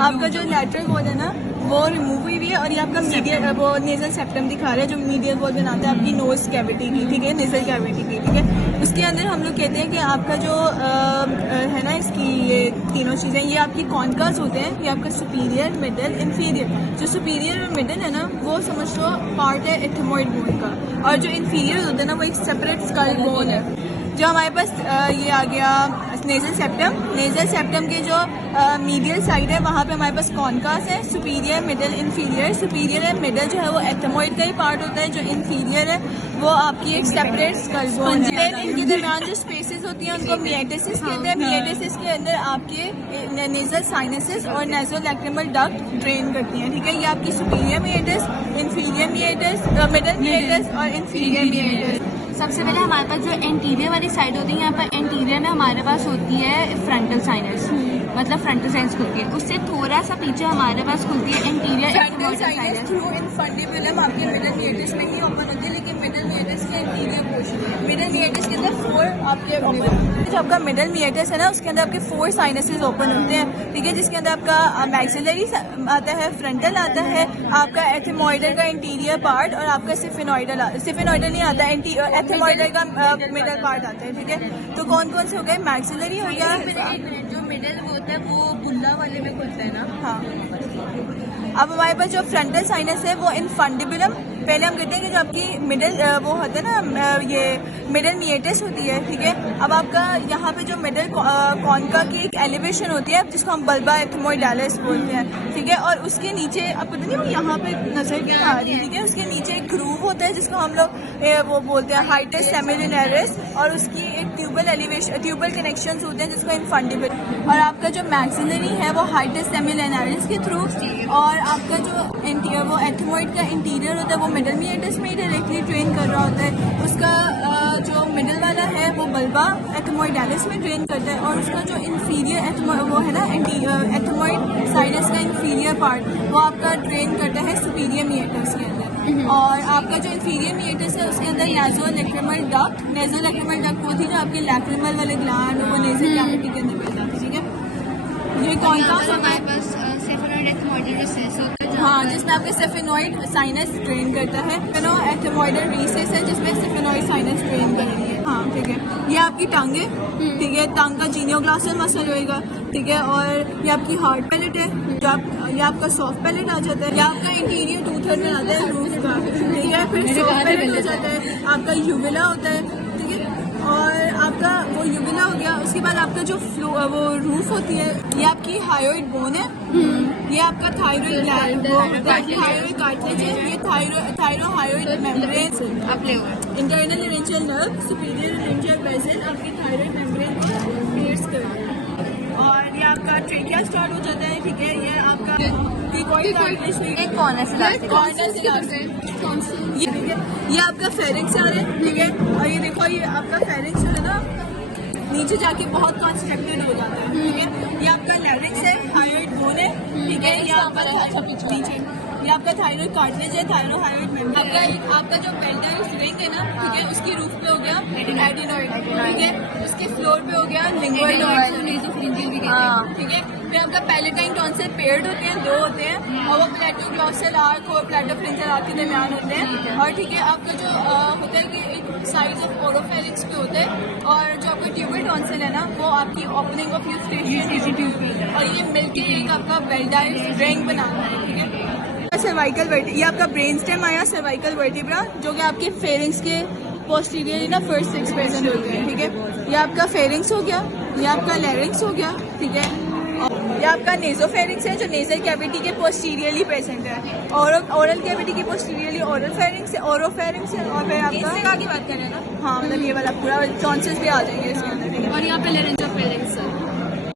आपका जो lateral wall है ना वो रिमूव हुई है और ये आपका मीडियल वो नेजल सेप्टम दिखा रहा है जो मीडियल वॉल बनाता है आपकी नोज कैविटी की, ठीक है, नेजल कैविटी की, ठीक है। उसके अंदर हम लोग कहते हैं कि आपका जो है ना इसकी ये तीनों चीज़ें ये आपकी कॉन्कास होते हैं। ये आपका सुपीरियर, मिडल, इंफीरियर। जो सुपीरियर और मिडल है ना वो समझ लो पार्ट है एथमोइड बोन का, और जो इंफीरियर होता है ना वो एक सेपरेट स्कल बोन है। जो हमारे पास ये आ गया नेजल सेप्टम। नेजल सेप्टम के जो मीडियल साइड है वहाँ पे हमारे पास कॉन्कास है, सुपीरियर, मिडल, इंफीरियर। सुपीरियर है मिडल जो है वो एथमोइड का ही पार्ट होता है, जो इंफीरियर है वो आपकी एक सेपरेट स्कल बोन है। इनके दरमियान जो स्पेसेस होती हैं उनको मिएटिसिस कहते हैं। मिएटिसिस के अंदर आपके नेजल साइनसेस और नेज़ोलैक्रिमल डक्ट ड्रेन करती हैं, ठीक है। ये आपकी सुपीरियर मिएटिस, इंफीरियर मिएटिस, मिडल मिएटिस और इंफीरियर मिएटिस। सबसे पहले हमारे पास जो एंटीरियर वाली साइड होती है, यहाँ पर एंटीरियर में हमारे पास होती है फ्रंटल साइनस, मतलब फ्रंटल साइनस खुलती है। उससे थोड़ा सा पीछे हमारे पास खुलती है एंटीरियर साइनस। थ्रू इनफंडिबुलम आपके मिडल मिएटिस में ही ओपन होती है, लेकिन मिडल मिएटिस के एंटीरियर पोर्शन है। मिडल मिएटिस के अंदर 4 आपके ओपन, जो आपका मिडल मिएटिस है ना उसके अंदर आपके 4 साइनसेस ओपन होते हैं, ठीक है, जिसके अंदर आपका मैक्सिलरी आता है, फ्रंटल आता है, आपका एथमोइडल का इंटीरियर पार्ट और आपका सिफिनॉइडल नहीं आता, एथमोइडल का मिडल पार्ट आता है, ठीक है। तो कौन कौन से हो गए? मैक्सिलरी हो गया, जो मिडल होता है वो बुल्ला वाले में खुलता है ना। हाँ। अब हमारे पास जो फ्रंटल साइनस है वो इनफंडिबुलम, पहले हम कहते हैं कि जो आपकी मिडल वो होता है ना ये मिडल मिएटिस होती है, ठीक है। अब आपका यहाँ पे जो मिडल कॉन्का की एक एलिवेशन होती है जिसको हम बल्बा एथमोइडालिस बोलते हैं, ठीक है। और उसके नीचे अब पता नहीं वो यहाँ पे नजर नहीं आ रही, ठीक है, उसके नीचे एक ग्रूव होता है जिसको हम लोग वो बोलते हैं हाइटस सेमिलिनेरिस, और उसकी एक ट्यूबल कनेक्शंस होते हैं जिसको इनफंडिबल। और आपका जो मैक्सिलरी है वो हाइटस सेमिलिनेरिस के थ्रू, और आपका जो वो एथमोइड का इंटीरियर होता है वो मिडल मिएटिस में ही डायरेक्टली ट्रेन कर रहा होता है। उसका जो मिडल वाला है वो बल्बा एथमोइडालिस में ट्रेन करता है, और उसका जो इंफीरियर वो है ना एथमोइड साइनस का इंफीरियर पार्ट वो आपका ट्रेन करता है सुपीरियर मिएटिस के अंदर। और आपका जो इंफीरियर मिएटिस है उसके अंदर नेज़ोलैक्रिमल डक्ट वो थी जो आपके लैक्रिमल वाले ग्लैंड वो नेज़ल कैविटी के अंदर पैदा होती है, ठीक है। ये कौन सा हमारे पास हाँ, जिसमें आपके सेफेनॉइड साइनस ट्रेन करता है। एथमोइडल रीसेस है जिसमें सेफेनॉइड साइनस ट्रेन कर रही है, हाँ, ठीक है। ये आपकी टांग है, ठीक है, टांग का जीनियोग्लॉसल मसल होएगा, ठीक है। और ये आपकी हार्ड पैलेट है, जो ये आपका सॉफ्ट पैलेट आ जाता है। ये आपका इंटीरियर टूथ में आता है रूफ का, ठीक है। फिर सॉफ्ट पैलेट हो जाता है, आपका यूविला होता है, ठीक है। और आपका वो यूविला हो गया, उसके बाद आपका जो वो रूफ होती है ये आपकी हायोइड बोन है, ये आपका थायरॉइड ग्लैंड थायरॉइड कार्टिलेज है, ये thyrohyoid membrane, internal laryngeal nerve, superior laryngeal vessel आपकी थायरॉइड मेम्ब्रेन को पियर्स करता है। और ये आपका ट्रेकिया स्टार्ट हो जाता है, ठीक है। ये आपका ये आपका फेरिंक्स आ रहा है, ठीक है। और ये देखो ये आपका फेरिंक्स जो है ना नीचे जाके बहुत कंस्ट्रक्टेड हो जाता है, ठीक है। ये आपका लैरिंक्स है, थायरॉइड बोन है, ठीक है। ये आपका नीचे ये आपका थायरॉइड कार्टिलेज है, थायरोहायोइड मेम्ब्रेन। आपका जो बेल्टाइस रिंग है ना, ठीक है, उसकी रूफ पे हो गया एडिनॉइड, ठीक है। उसके फ्लोर पे हो गया लिंगोइड, ठीक है। फिर आपका पैलेटाइन टॉन्सिल पेयर्ड होते हैं, 2 होते हैं, और वो प्लेटोग्लॉसल आर्क और प्लेटोफ्रिंजल आर्क के दरमियान होते हैं। और ठीक है, आपका जो होता है कि एक साइज ऑफ ओरोफेरिक्स पे होता है, और जो आपका ट्यूबल टॉन्सिल है ना वो आपकी ओपनिंग ऑफ यूथ्रेशियस, और ये मिलके एक आपका बेल्टाइस रिंग बनाता है, ठीक है। सर्वाइकल वर्टिब्रा, ये आपका ब्रेन स्टेम आया सर्वाइकल वर्टिब्रा, जो कि आपके फेरिंग्स के पोस्टीरियरली ना फर्स्ट 6% होते हैं, ठीक है। ये आपका फेरिंग्स हो गया, ये आपका लैरिंग्स हो गया, ठीक है। ये आपका नेजोफेरिंग्स है जो नेजल कैविटी के पोस्टीरियरली प्रेजेंट है, और ओरल कैविटी की पोस्टीरियरली ओरोफेरिंग्स है, और फिर आपका की बात करें ना, हाँ, मतलब ये वाला पूरा टॉन्सिल्स भी आ जाएंगे इसके अंदर, ठीक है। और यहाँ पे लेरेंजियोफेरिंक्स है।